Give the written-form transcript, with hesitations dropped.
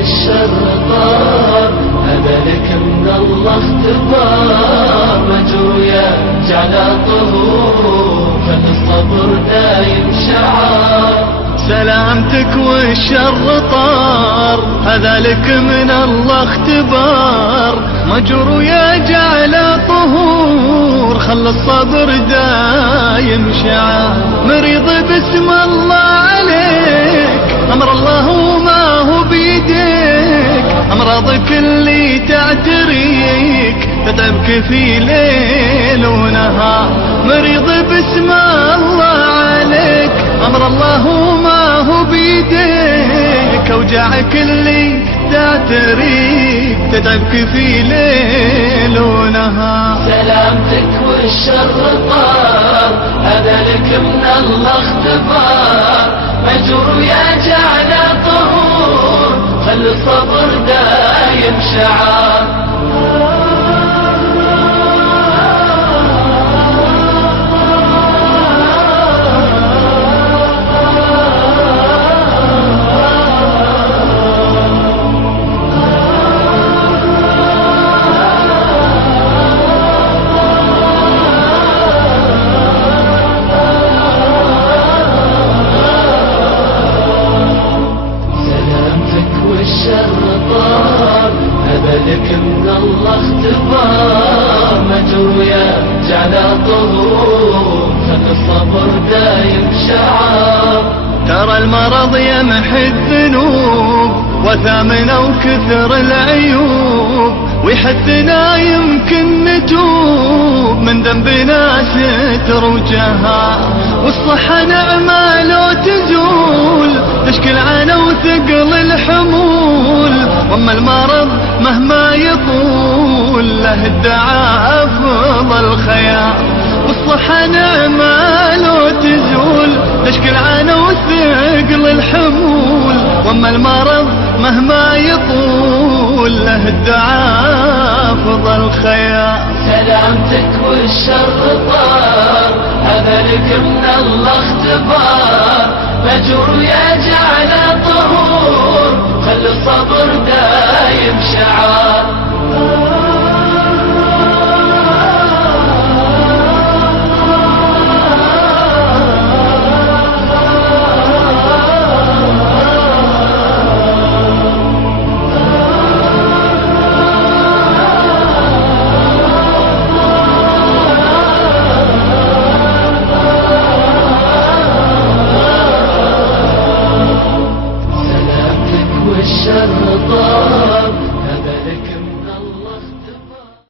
والشر طار، هذا لك من الله اختبار. مجروية جعل طهور، خل الصبر دايم شعار. سلامتك والشر طار، هذا لك من الله اختبار. مجروح يجعل طهور، خل الصبر دايم شعار. مريض باسم الله عليك، أمر الله وما هو بيديك. أمراضك اللي تعتريك تتعبك في ليل ونهار. مريض باسم الله عليك، أمر الله وما هو بيديك. أوجاعك اللي تعتريك تتعبك في ليل ونهار. سلامتك والشر طار، هذا لك من الله اختبار. مجروح جعل طهور، خل الصبر دايم شعار. لك من الله اختبار. مجروح جعل طهور، خل الصبر دايم شعار. ترى المرض يمحي الذنوب، وثامنا وكثر العيوب. ويحثنا يمكن نتوب من ذنبنا ستر وجهار. والصحة نعمة لو تزول، تشكل عنا وثقل الحمول. واما المرض مهما يطول، له الدعاء افضل خيار. والصحة نعمة لو تزول، تشكل عنا وثقل الحمول. واما المرض مهما يطول، له الدعاء افضل خيار. سلامتك والشر طار، هذا لك من الله اختبار. مجروح جعل طهور، خل الصبر دايم شعار. والشر طار، هذا لك